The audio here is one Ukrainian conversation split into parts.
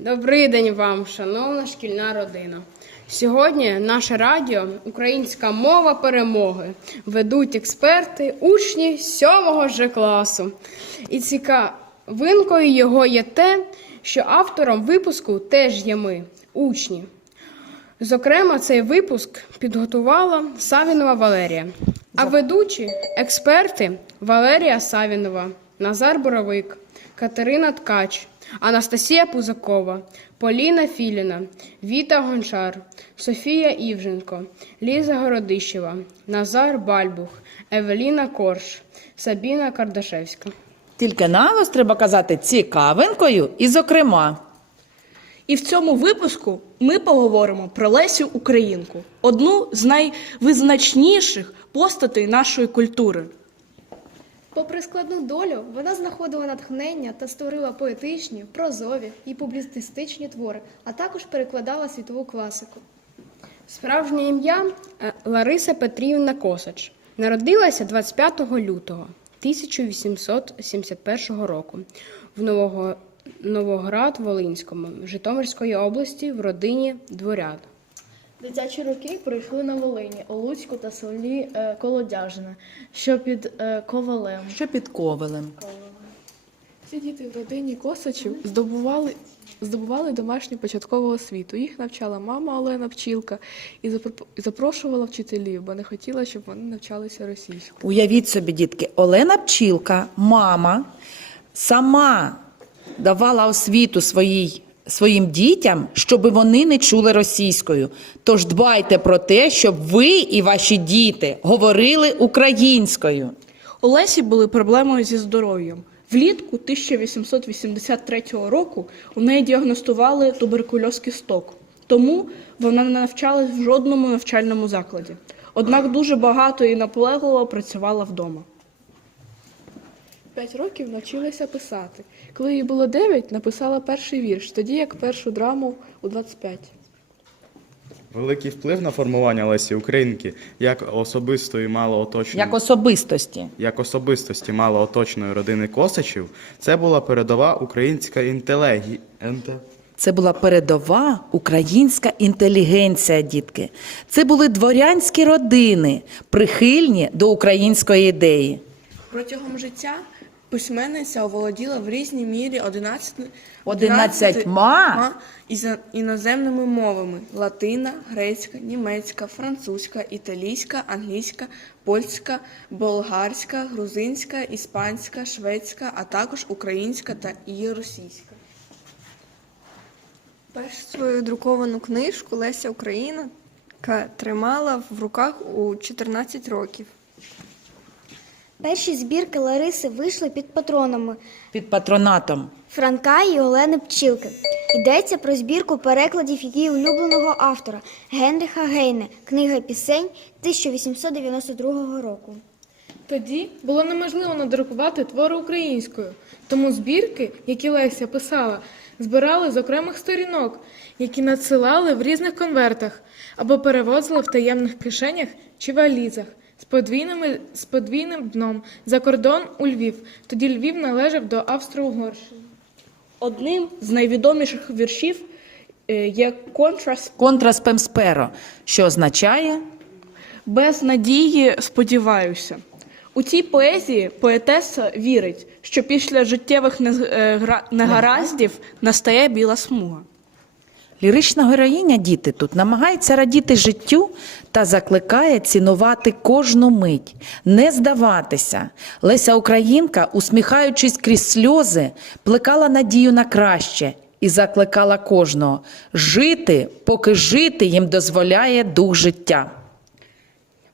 Добрий день вам, шановна шкільна родина. Сьогодні наше радіо Українська мова перемоги ведуть експерти, учні 7 Ж класу. І цікавинкою його є те, що автором випуску теж є ми, учні. Зокрема, цей випуск підготувала Савінова Валерія. А ведучі експерти Валерія Савінова, Назар Боровик, Катерина Ткач, Анастасія Пузакова, Поліна Філіна, Віта Гончар, Софія Івженко, Ліза Городищева, Назар Бальбух, Евеліна Корж, Сабіна Кардашевська. Тільки наголос треба казати цікавинкою і зокрема. І в цьому випуску ми поговоримо про Лесю Українку, одну з найвизначніших постатей нашої культури. Попри складну долю, вона знаходила натхнення та створила поетичні, прозові і публіцистичні твори, а також перекладала світову класику. Справжнє ім'я е, Лариса Петрівна Косач. Народилася 25 лютого 1871 року в Нового... Новоград-Волинському Житомирської області в родині дворян. Дитячі роки пройшли на Волині, у Луцьку та селі е, Колодяжине, що під е, Ковалем. Що під ковелем? Всі діти в родині Косачів здобували, здобували домашню початкову освіту. Їх навчала мама Олена Пчілка і запрошувала вчителів, бо не хотіла, щоб вони навчалися російською. Уявіть собі, дітки, Олена Пчілка, мама, сама давала освіту своїй, своїм дітям, щоб вони не чули російською. Тож дбайте про те, щоб ви і ваші діти говорили українською. У Лесі були проблеми зі здоров'ям. Влітку 1883 року у неї діагностували туберкульоз кісток, тому вона не навчалась в жодному навчальному закладі. Однак дуже багато і наполегливо працювала вдома. П'ять років навчилася писати. Коли їй було дев'ять, написала перший вірш, тоді як першу драму у 25. Великий вплив на формування Лесі Українки як особистої малооточної Як особистості. як особистості малооточної родини Косачів, це була передова українська інтелегі... енте- Це була передова українська інтелігенція, дітки. Це були дворянські родини, прихильні до української ідеї. Протягом життя письменниця оволоділа в різній мірі 11, Одинадцятьма? іза- іноземними мовами: латина, грецька, німецька, французька, італійська, англійська, польська, болгарська, грузинська, іспанська, шведська, а також українська та і російська. Першу свою друковану книжку Леся Українка тримала в руках у 14 років. Перші збірки Лариси вийшли під патронами Під патронатом. Франка і Олени Пчілки. Йдеться про збірку перекладів її улюбленого автора Генріха Гейне, книга пісень 1892 року. Тоді було неможливо надрукувати твори українською, тому збірки, які Леся писала, збирали з окремих сторінок, які надсилали в різних конвертах або перевозили в таємних кишенях чи валізах з, подвійними, з подвійним дном за кордон у Львів. Тоді Львів належав до Австро-Угорщини. Одним з найвідоміших віршів е, є контраст Контраспемсперо, що означає без надії сподіваюся. У цій поезії поетеса вірить, що після життєвих е, негараздів настає біла смуга. Лірична героїня діти тут намагається радіти життю та закликає цінувати кожну мить, не здаватися. Леся Українка, усміхаючись крізь сльози, плекала надію на краще і закликала кожного жити, поки жити їм дозволяє дух життя.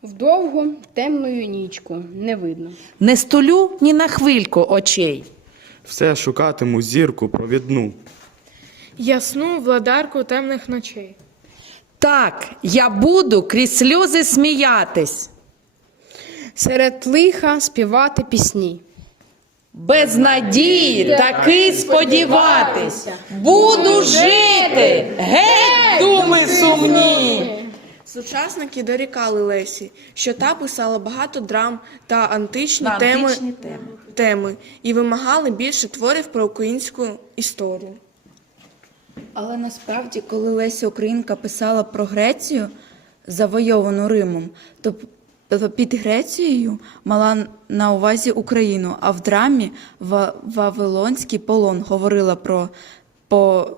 Вдовгу темною нічку не видно. Не столю ні на хвильку очей. все шукатиму зірку провідну. Ясну владарку темних ночей. Так, я буду крізь сльози сміятись. Серед лиха співати пісні. Без надії таки сподіватись. Буду жити. Геть, думи сумні. Сучасники дорікали Лесі, що та писала багато драм та античні, На теми, теми. теми і вимагали більше творів про українську історію. Але насправді, коли Леся Українка писала про Грецію, завойовану Римом, то під Грецією мала на увазі Україну, а в драмі Ва- Вавилонський полон говорила про по,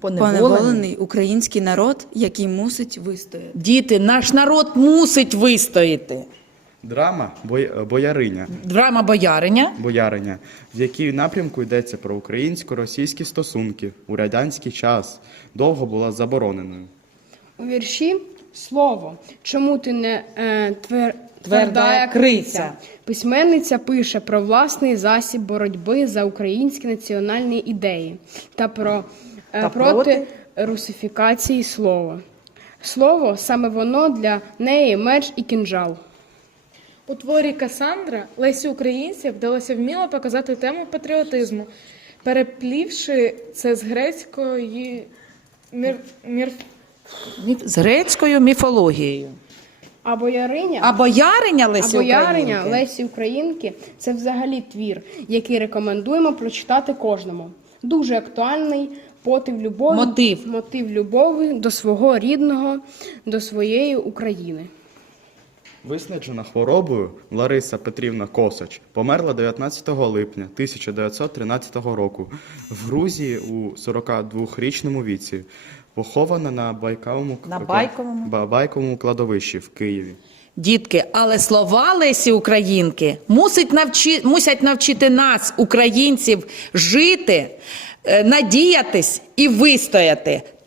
Поневолений. поневолений український народ, який мусить вистояти. Діти, наш народ мусить вистояти. Драма Бояриня. Драма бояриня. Бояриня, в якій напрямку йдеться про українсько-російські стосунки у радянський час, довго була забороненою. У вірші слово. Чому ти не е, твер... Тверда як криця? Письменниця пише про власний засіб боротьби за українські національні ідеї та про е, Та проти проти? русифікації слова. Слово саме воно для неї меч і кінжал. У творі Касандра Лесі Українці вдалося вміло показати тему патріотизму, переплівши це з грецької мір... мір... Міф- З грецькою міфологією. А бояриня А бояриня Лесі А бояриня Українки? Лесі Українки це взагалі твір, який рекомендуємо прочитати кожному. Дуже актуальний мотив любові, Мотив. мотив любові до свого рідного, до своєї України. Виснажена хворобою Лариса Петрівна Косач померла 19 липня 1913 року в Грузії у 42-річному віці, похована на Байковому, На Байковому? Байковому кладовищі в Києві. Дітки, але слова Лесі Українки мусить навчи, мусять навчити нас, українців, жити, е, надіятись і вистояти.